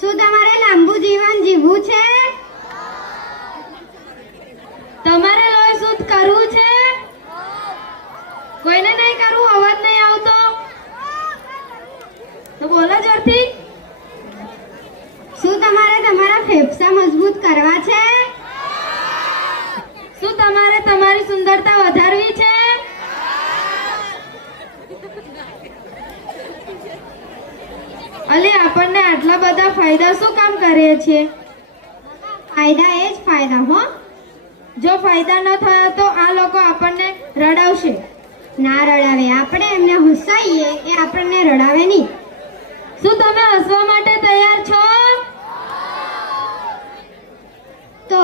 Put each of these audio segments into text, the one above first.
શું તમારે લાંબુ જીવન જીવવું છે? તમારે લોહી શુદ્ધ કરવું છે? કોઈને નહીં કરવું, અવાજ નહીં આવતો? તો બોલો જોરથી. શું તમારે તમારા ફેફસા મજબૂત કરવા છે? શું તમારે તમારી સુંદરતા વધારવી છે? અલી, આપણને આટલા બધા ફાયદા શું કામ કરીએ છીએ ફાયદા એ જ ફાયદા, હો. જો ફાયદા ન થયા તો આ લોકો આપણને રડાવશે. ના રડાવે, આપણે એમને હસાઈએ એ આપણને રડાવે નહીં. શું તમે હસવા માટે તૈયાર છો? તો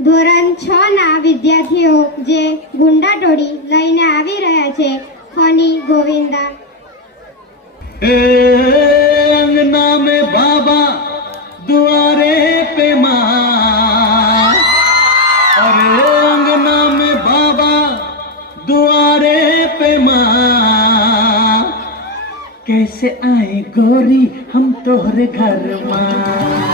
ધોરણ છ ના વિદ્યાર્થીઓ જે ગુંડા ટોળી લઈને આવી રહ્યા છે, ફની ગોવિંદા अंगना में बाबा दुआरे पे माँ। अरे अंगना में बाबा दुआरे पे माँ। कैसे आए गोरी हम तोहरे घर माँ।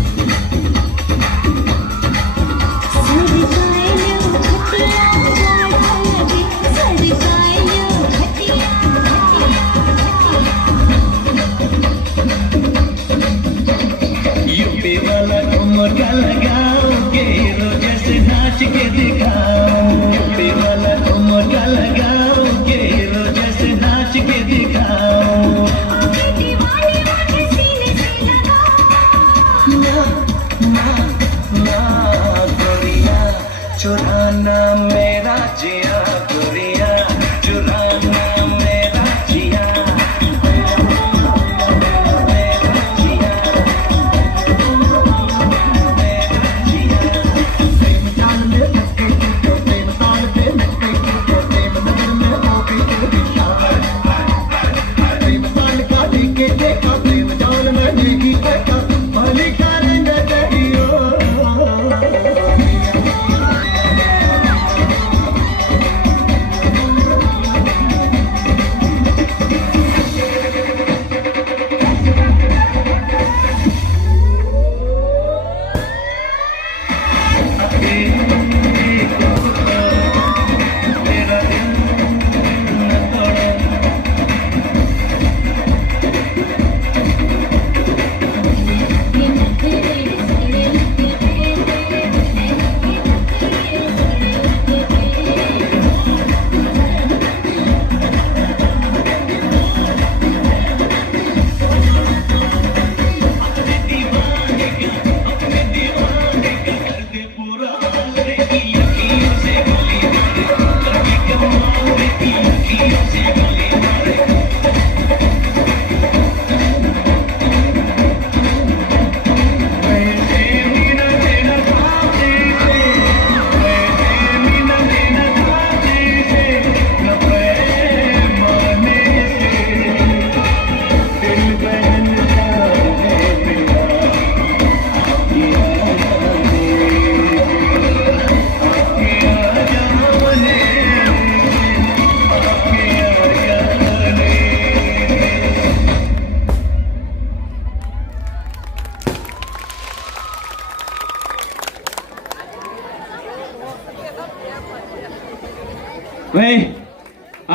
ભાઈ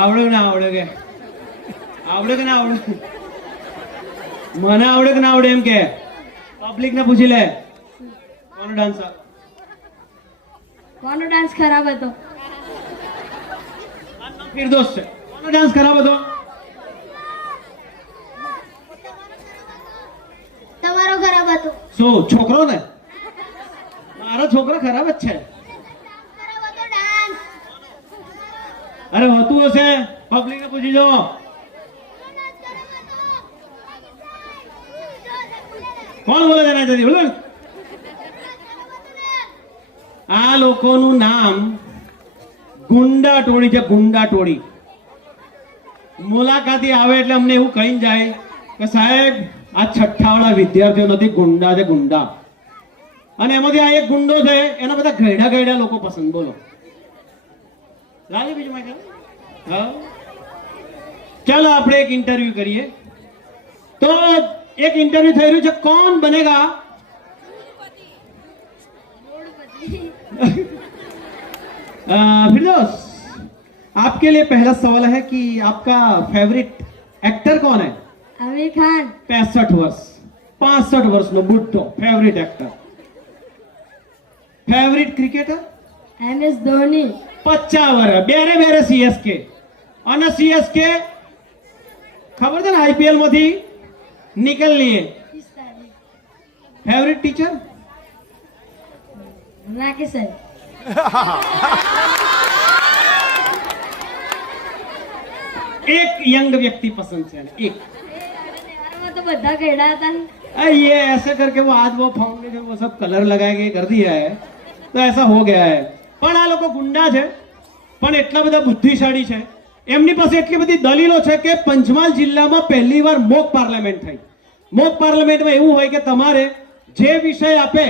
આવડે ના આવડે કે? આવડે કે ના આવડે? મને આવડે કે ના આવડે એમ કે? પબ્લિક ને પૂછી લે. કોનો ડાન્સ કોનો ડાન્સ ખરાબ હતો? નિર્દોષ છે. કોનો ડાન્સ ખરાબ હતો? તમારો ખરાબ હતો. શું છોકરો ને? મારો છોકરો ખરાબ જ છે. અરે હોતું હશે? પબ્લિક ને પૂછી જો કોણ બોલે છે એનાથી બોલો. આ લોકોનું નામ ગુંડા ટોળી છે, ગુંડા ટોળી. મુલાકાતી આવે એટલે અમને એવું કહીને જાય કે સાહેબ, આ છઠ્ઠાવાળા વિદ્યાર્થીઓ નથી, ગુંડા છે, ગુંડા. અને એમાંથી આ એક ગુંડો છે, એના બધા ઘેડા ઘેડા લોકો પસંદ બોલો. લાગે બીજું માહિતી હા ચાલો આપણે એક ઇન્ટરવ્યુ કરીએ તો એક ઇન્ટરવ્યુ થઈ રહ્યું છે કોણ બનેગા अ, फिरदौस आपके लिए पहला सवाल है कि आपका फेवरेट एक्टर कौन है આમિર ખાન पैंसठ वर्ष पासठ वर्ष નો બુઢો favourite actor favourite cricketer M S Dhoni પચાસ વર્ષ બેરે બેરે સીએસકે અને સીએસકે ખબર છે ને આઈપીએલ માંથી નિકલ લીએ ફેવરિટ ટીચર રાકેશ સાહેબ એક યંગ व्यक्ति पसंद है एक તહેવારોમાં તો બધા ગયડા હતા ને. अरे ये ऐसे करके वो आज वो फाउंडेशन वो सब कलर लगा के कर दिया है तो ऐसा हो गया है પણ આ લોકો ગુંડા છે, પણ એટલા બધા બુદ્ધિશાળી છે. એમની પાસે એટલી બધી દલીલો છે કે પંચમહાલ જિલ્લામાં પહેલી વાર મોક પાર્લામેન્ટ થઈ. મોક પાર્લામેન્ટમાં એવું હોય કે તમારે જે વિષય આપે,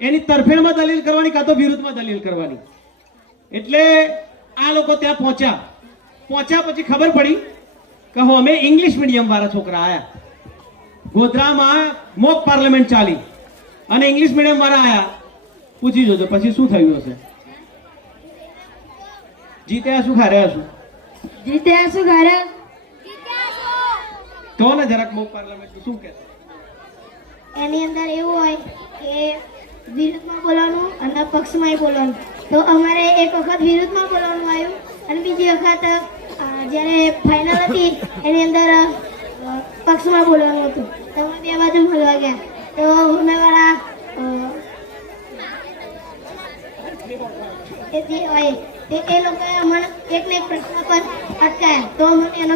એની તરફેણમાં દલીલ કરવાની કાં તો વિરુદ્ધમાં દલીલ કરવાની. એટલે આ લોકો ત્યાં પહોંચ્યા. પહોંચ્યા પછી ખબર પડી કે હું, અમે ઇંગ્લિશ મીડિયમ વાળા છોકરા આવ્યા ગોધરામાં મોક પાર્લામેન્ટ ચાલી અને ઇંગ્લિશ મીડિયમ વાળા આવ્યા પૂછી જોજો, પછી શું થયું હશે? જીત્યા શું હાર્યા શું જીત્યા શું ઘરે તો ને જરાક મોક પાર્લામેન્ટ શું કે એની અંદર એવું હોય કે વિરુદ્ધમાં બોલવાનું અને પક્ષમાંય બોલવાનું. તો અમારે એક વખત વિરુદ્ધમાં બોલવાનું આવ્યું અને બીજી વખત જ્યારે ફાઇનલ હતી એની અંદર પક્ષમાં બોલવાનું હતું. તો અમે બે બાજુ મળવા ગયા. તો અમે વાળા જે હોય તે એ લોકોએ અટકાયા. તો અમને એનો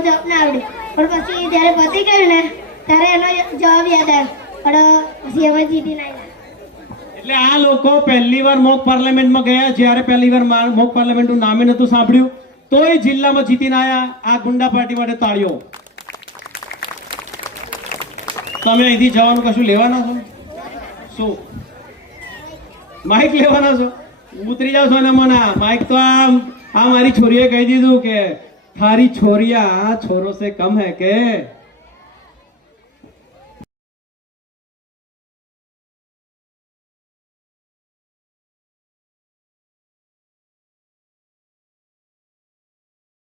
જીતી ના એટલે આ લોકો પહેલી માટે તાળીઓ. તમે અહીંથી જવાનું કશું લેવાના છો? શું? માઇક લેવાના છો? ઉતરી જાવ છો ને મને. માઇક તો આમ આ મારી છોરીએ કહી દીધું કે થારી છોરિયા છોરો સે કમ હે કે